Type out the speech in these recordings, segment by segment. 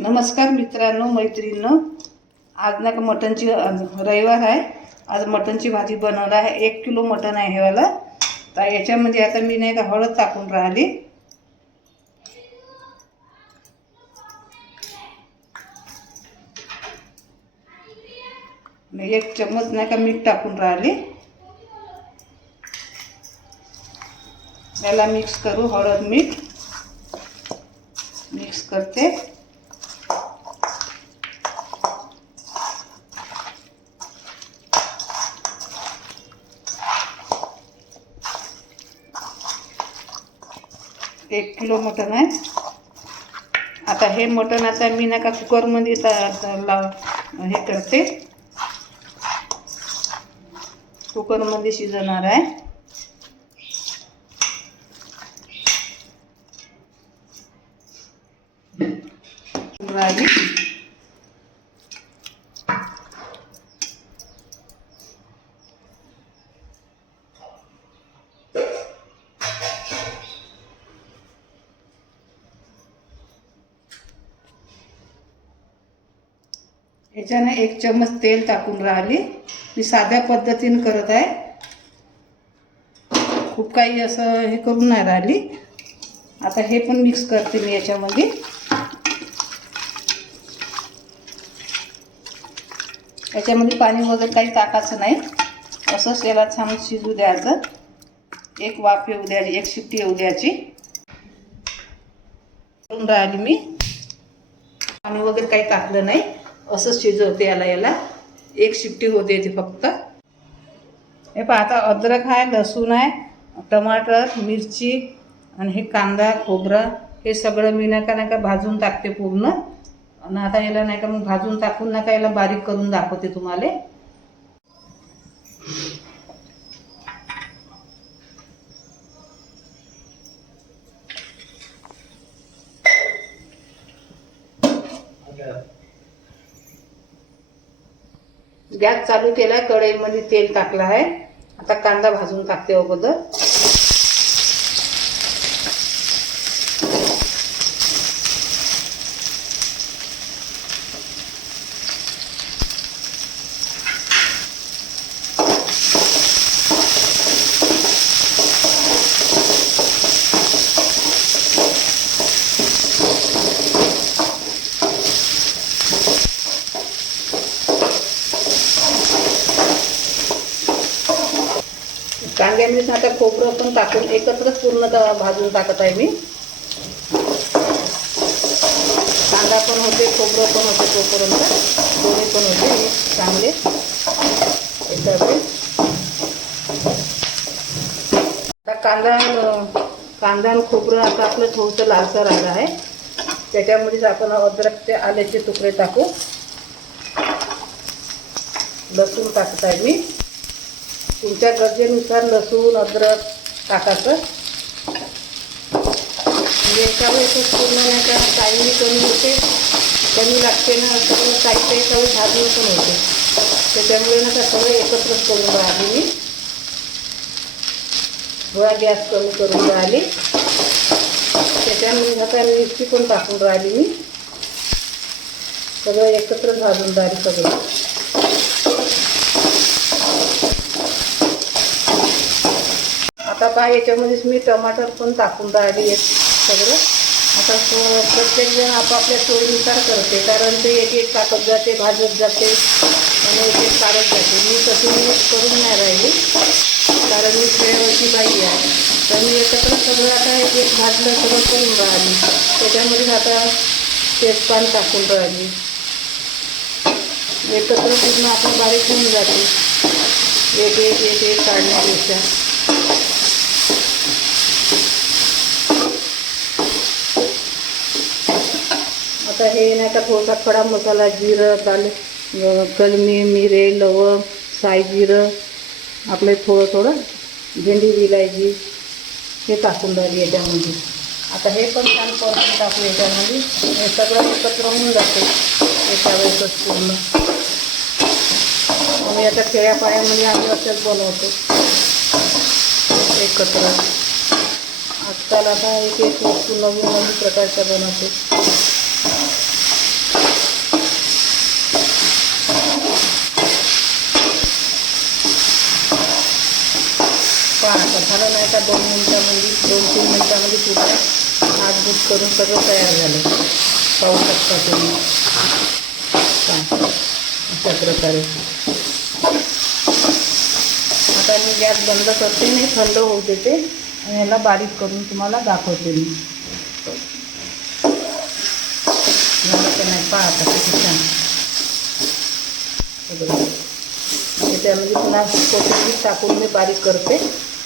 नमस्कार मित्रांनो मैत्रिणींनो. आज ना का मटनची रविवार आहे. आज मटनची भाजी बनवणार आहे. एक किलो मटन आहे ह्याला तर याच्यामध्ये आता मी नाही का हळद टाकून राहिली. एक चम्मच नाही का मीठ टाकून राहिली. याला मिक्स करू हळद मीठ. मिक्स करते एक किलो मटण आहे. आता हे मटण आता मी नका कुकरमध्ये लाव हे करते. कुकरमध्ये शिजवणार आहे राहिली याच्यानं एक चम्मच तेल टाकून राहिली. मी साध्या पद्धतीने करत आहे. खूप काही असं हे करून नाही राहिली. आता हे पण मिक्स करते मी याच्यामध्ये. याच्यामध्ये पाणी वगैरे काही टाकायचं नाही. असंच याला छान शिजू द्यायचं. एक वाफ येऊ द्यायची एक शिट्टी येऊ द्यायची. करून राहिली मी. पाणी वगैरे काही टाकलं नाही. असंच शिजवते याला याला. एक शिट्टी होते ती फक्त. हे पहा आता अद्रक आहे लसूण आहे टमाटर मिरची आणि हे कांदा खोबरं हे सगळं मी नाही का नाही का भाजून टाकते पूर्ण. आणि आता याला नाही का मग भाजून टाकून नाही का याला बारीक करून दाखवते तुम्हाला. गॅस चालू केला कढईमध्ये तेल टाकलं आहे. आता कांदा भाजून टाकते अगोदर. आता खोबरं पण टाकून एकत्रच पूर्ण भाजून टाकत आहे मी. कांदा पण होते खोबरं पण होते तोपर्यंत. दोन्ही पण होते चांगले. आता कांदा कांदा आणि खोबरं आता आपलं थोडंसं लालसर आलं आहे. त्याच्यामध्येच आपण अद्रक ते आल्याचे तुकडे टाकू. लसूण टाकत आहे मी. तुमच्या गरजेनुसार लसूण अद्रक टाकायचं. म्हणजे एका पूर्ण नाही का टाईमही कमी होते. कमी लागते ना सगळं काही काही सगळं भाजणं पण होते. त्याच्यामुळे ना का सगळं एकत्रच करून राहिली मी. थोडा गॅस कमी करून राहिली. त्याच्यामुळे आता मिरची पण टाकून राहिली मी. सगळं एकत्रच भाजून राहिली सगळं. आता पहा याच्यामध्येच मी टमाटर पण टाकून राहिली आहे सगळं. आता प्रत्येकजण आपापल्या सोयीनुसार करते कारण ते एक एक टाकत जाते भाजत जाते आणि एक एक काढत जाते. मी तशी करून नाही राहिली कारण मी खेळवरची बाई आहे. तर मी एकत्र सगळं आता एक एक भाजलं सगळं करून राहिली. त्याच्यामध्ये आता तेजपान टाकून राहिली. एकत्र पूर्ण आपण बारीक होऊन जाते. एक एक एक एक काढण्यापेक्षा. हे नाही का थोडासा खडा मसाला जिरं दाल कलमी मिरे लवंग साय जिरं आपलं थोडं थोडं भेंडी विलायची हे टाकून राहिली याच्यामध्ये. आता हे पण छान परतून टाकू याच्यामध्ये. हे सगळं एकत्र होऊन जाते. एका पूर्ण आम्ही आता खेड्यापाड्यामध्ये आम्ही असंच बनवतो. एकत्र. आजकाल आता एक एक वस्तू नवीन नवीन प्रकारच्या बनवते. झालं नाही का दोन मिनटामध्ये दोन तीन मिनटामध्ये हात हातभूत करून सगळं तयार झालं. पाहू शकता तुम्ही. अशा प्रकारे. आता मी गॅस बंद करते आणि थंड होऊ देते आणि याला बारीक करून तुम्हाला दाखवते मी. झालं किती छान. हे म्हणजे पुन्हा कोथिंबीर टाकून मी बारीक करते.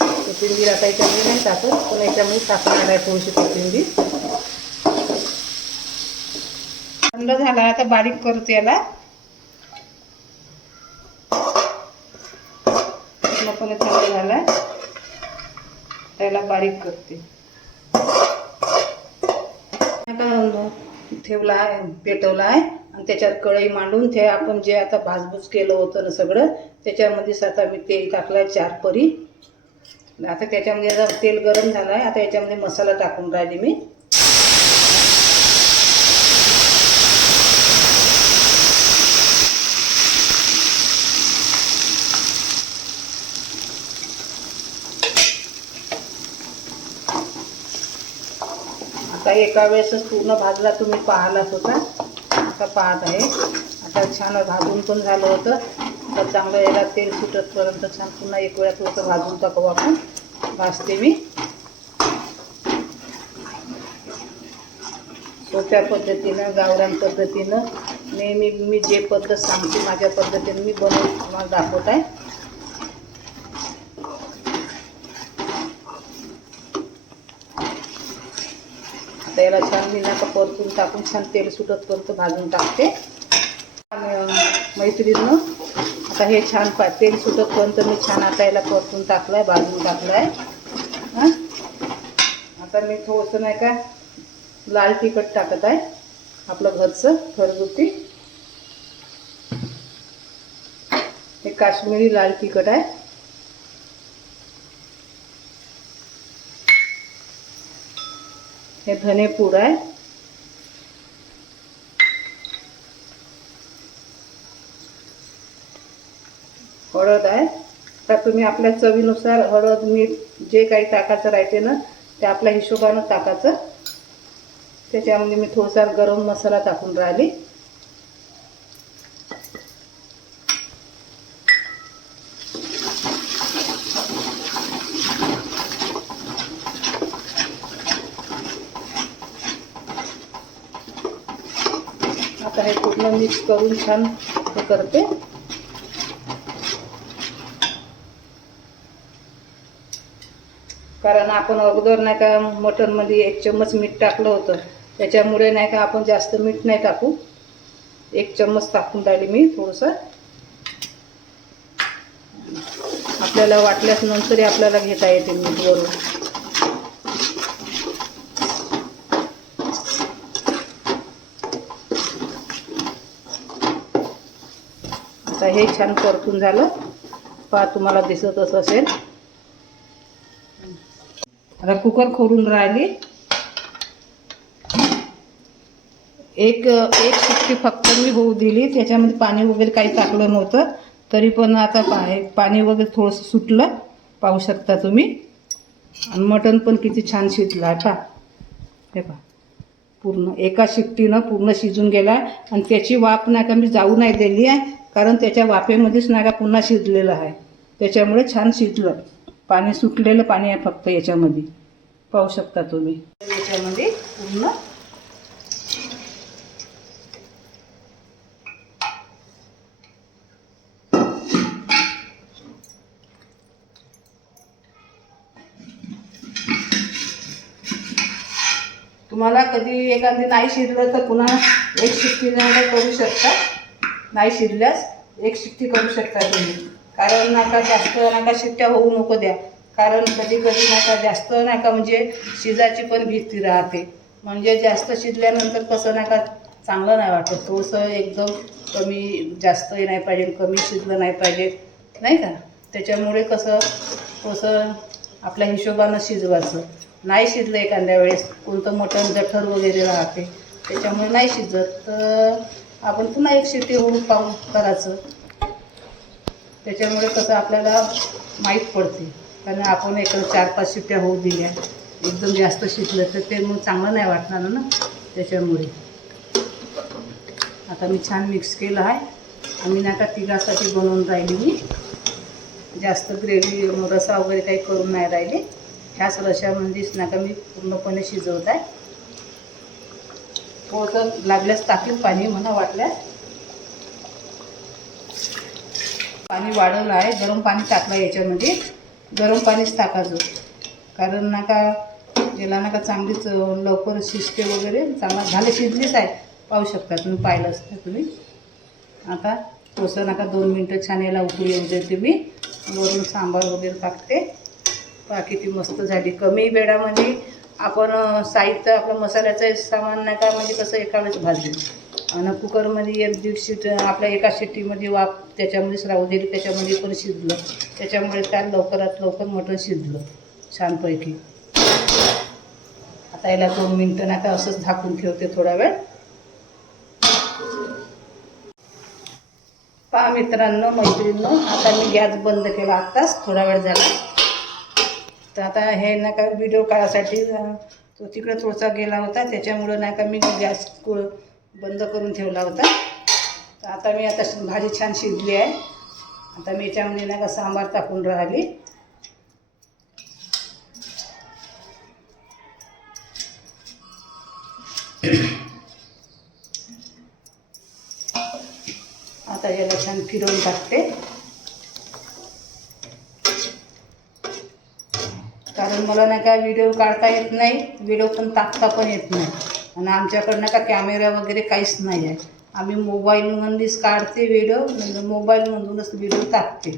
कोथिंबीर आता याच्यामध्ये नाही टाकत पण याच्यामध्ये टाकणार आहे थोडीशी कोथिंबीर. थंड झाला आता बारीक करते याला. पूर्णपणे थंड झाला. त्याला बारीक करते. आता ठेवला आहे पेटवला आहे. आणि त्याच्यात कढई मांडून ते आपण जे आता भाजभूज केलं होतं ना सगळं त्याच्यामध्येच आता मी तेल टाकलं आहे चार परी. आता त्याच्यामध्ये आता तेल गरम झालं आहे आता याच्यामध्ये मसाला टाकून राहिले मी. आता एका वेळेसच पूर्ण भाजला तुम्ही पाहिलाच होता. आता पाहत आहे. आता छान भाजून पण झालं होतं. तर चांगलं याला तेल सुटतपर्यंत छान पुन्हा एक वेळा थोडंसं भाजून टाकू आपण. भाजते मी. सोप्या पद्धतीनं गावरान पद्धतीनं. नेहमी मी जे पद्धत सांगते माझ्या पद्धतीने मी बनवून तुम्हाला दाखवत आहे. आता याला छान मी नका परतून टाकून छान तेल सुटतपर्यंत भाजून टाकते. आणि मैत्रीनं आता हे छान पा तेल सुटतपर्यंत मी छान आता याला परतून टाकलं आहे भाजून टाकलं आहे हां? आता मी थोडंसं नाही का लाल तिखट टाकत आहे आपलं घरचं घरगुती. हे काश्मीरी लाल तिखट आहे. हे धनेपूड आहे. हळद आहे. तर तुम्ही आपल्या चवीनुसार हळद मीठ जे काही टाकायचं राहते ना ते आपल्या हिशोबानं टाकायचं त्याच्यामध्ये मी थोडासा गरम मसाला टाकून राहिली आता हे पूर्ण मिक्स करून छान हे करते. कारण आपण अगोदर नाही का मटनमध्ये एक चम्मच मीठ टाकलं होतं. त्याच्यामुळे नाही का आपण जास्त मीठ नाही टाकू. एक चम्मच टाकून राहिली मी थोडंसं. आपल्याला वाटल्यास नंतरही आपल्याला घेता येते मीठ वरून. हे छान परतून झालं. पहा तुम्हाला दिसतच असेल. आता कुकर खोलून राहिली. एक एक शिट्टी फक्त मी होऊ दिली. त्याच्यामध्ये पाणी वगैरे काही टाकलं नव्हतं. तरी पण आता पा पाणी वगैरे थोडंसं सुटलं. पाहू शकता तुम्ही. आणि मटण पण किती छान शिजलं आहे पा हे पहा. पूर्ण एका शिट्टीनं पूर्ण शिजून गेला. आणि त्याची वाफ नाही का मी जाऊ नाही दिली आहे. कारण त्याच्या वाफेमध्येच नाही का पुन्हा शिजलेलं आहे. त्याच्यामुळे छान शिजलं. पाणी सुटलेलं पाणी आहे फक्त याच्यामध्ये. पाहू शकता तुम्ही. याच्यामध्ये पूर्ण तुम्हाला कधी एखादी नाही शिजलं तर पुन्हा एक शिट्टी करू शकता. नाही शिजल्यास एक शिट्टी करू शकता तुम्ही. कारण नाका जास्त नाका शिट्ट्या होऊ नको द्या. कारण कधी कधी नाका जास्त नाका म्हणजे शिजायची पण भीती राहते. म्हणजे जास्त शिजल्यानंतर कसं नाका चांगलं नाही वाटत. थोडंसं एकदम कमी जास्तही नाही पाहिजे कमी शिजलं नाही पाहिजे. नाही का? त्याच्यामुळे कसं थोडंसं आपल्या हिशोबानं शिजवायचं. नाही शिजलं एखाद्या वेळेस कोणतं मटण जठर वगैरे राहते. त्याच्यामुळे नाही शिजत. तर आपण पुन्हा एक शिट्टी होऊन पाहून करायचं त्याच्यामुळे कसं आपल्याला माहीत पडते. कारण आपण एक चार पाच शिट्ट्या होऊ दिल्या. एकदम जास्त शिकलं तर ते मग चांगलं नाही वाटणार ना त्याच्यामुळे. आता मी छान मिक्स केलं आहे. आम्ही नाही का तिघासाठी बनवून राहिली मी जास्त ग्रेव्ही रसा वगैरे काही करून नाही राहिले. ह्याच रशामध्येच नाका मी पूर्णपणे शिजवत आहे. थोडंसं लागल्यास टाकेल पाणी म्हणा वाटल्यास. पाणी वाढवलं आहे गरम पाणी टाकलं याच्यामध्ये. गरम पाणीच टाकायचं कारण नका याला का चांगलीच लवकर शिजते वगैरे चांगला झाले शिजलीच आहे. पाहू शकता तुम्ही पाहिलं असतं तुम्ही. आता थोडंसं नका दोन मिनटं छान याला उकळी येऊ देते मी वरून सांबार वगैरे टाकते. बाकी किती मस्त झाली. कमी वेळामध्ये आपण साहित्य आपलं मसाल्याचं सामान नाही का म्हणजे कसं एका वेळेस भाजली. आणि कुकरमध्ये एक दीड शिट आपल्या एका शिट्टीमध्ये वाप त्याच्यामध्येच राहू दिली त्याच्यामध्ये पण शिजलं. त्याच्यामुळे त्या लवकरात लवकर मटण शिजलं छानपैकी. आता याला दोन मिनटं नाही का असंच झाकून ठेवते थोडा वेळ. पहा मित्रांनो मैत्रिणींनो आता मी गॅस बंद केला आत्ताच थोडा वेळ झाला. तर आता हे ना का व्हिडिओ काळासाठी तो तिकडे थोडासा गेला होता त्याच्यामुळं नाही का मी गॅस बंद करून ठेवला होता. तर आता मी आता भाजी छान शिजली आहे. आता मी याच्यामध्ये नाही का सांबार टाकून राहिली. आता याला छान फिरवून टाकते. कारण मला नाही का व्हिडिओ काढता येत नाही व्हिडिओ पण टाकता पण येत नाही. आणि आमच्याकडनं का कॅमेरा वगैरे काहीच नाही आहे. आम्ही मोबाईलमधीच काढते व्हिडिओ मोबाईलमधूनच व्हिडिओ टाकते.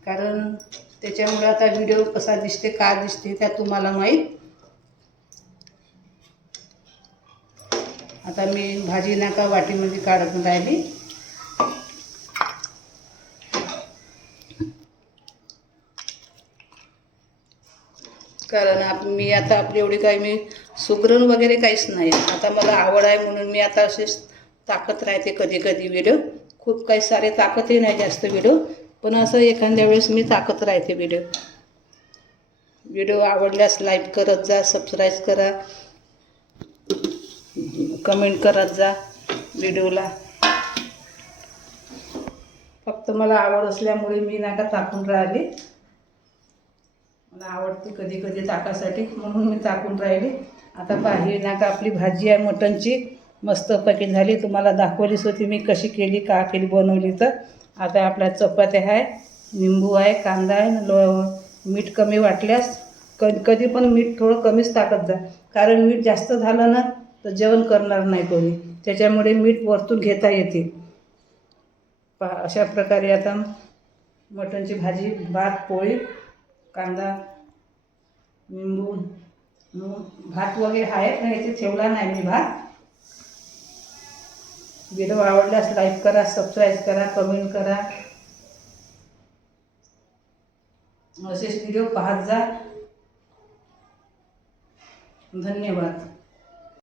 कारण त्याच्यामुळे आता व्हिडिओ कसा दिसते का दिसते त्या तुम्हाला माहीत. आता मी भाजी नाका वाटीमध्ये काढत राहिली. कारण आप मी आता आपली एवढी काही मी सुगरण वगैरे काहीच नाही. आता मला आवड आहे म्हणून मी आता असेच ताकद राहते कधी कधी व्हिडिओ खूप काही सारे ताकदही नाही जास्त व्हिडिओ पण असं एखाद्या वेळेस मी ताकत राहते व्हिडिओ व्हिडिओ आवडल्यास लाईक करत जा सबस्क्राईब करा. कमेंट करत जा व्हिडिओला फक्त मला आवड असल्यामुळे मी नाका ताकून राहिली. मला आवडते कधी कधी ताकासाठी म्हणून मी ताकून राहिली. आता पाहिजे ना का आपली भाजी आहे मटणची पॅकिंग झाली. तुम्हाला दाखवलीच होती मी कशी केली का केली बनवली तर. आता आपल्या चपात्या आहे निंबू आहे कांदा आहे लो मीठ कमी वाटल्यास क कधी पण मीठ थोडं कमीच टाकत जा. कारण मीठ जास्त झालं ना तर जेवण करणार नाही कोणी. त्याच्यामुळे मीठ वरतून घेता येते. पहा अशा प्रकारे आता मटणची भाजी भात पोळी कांदा निंबू भात वगैरे आहे पण याचे ठेवला नाही मी भात. व्हिडिओ आवडल्यास लाईक करा सबस्क्राईब करा कमेंट करा. असेच व्हिडिओ पाहत जा. धन्यवाद.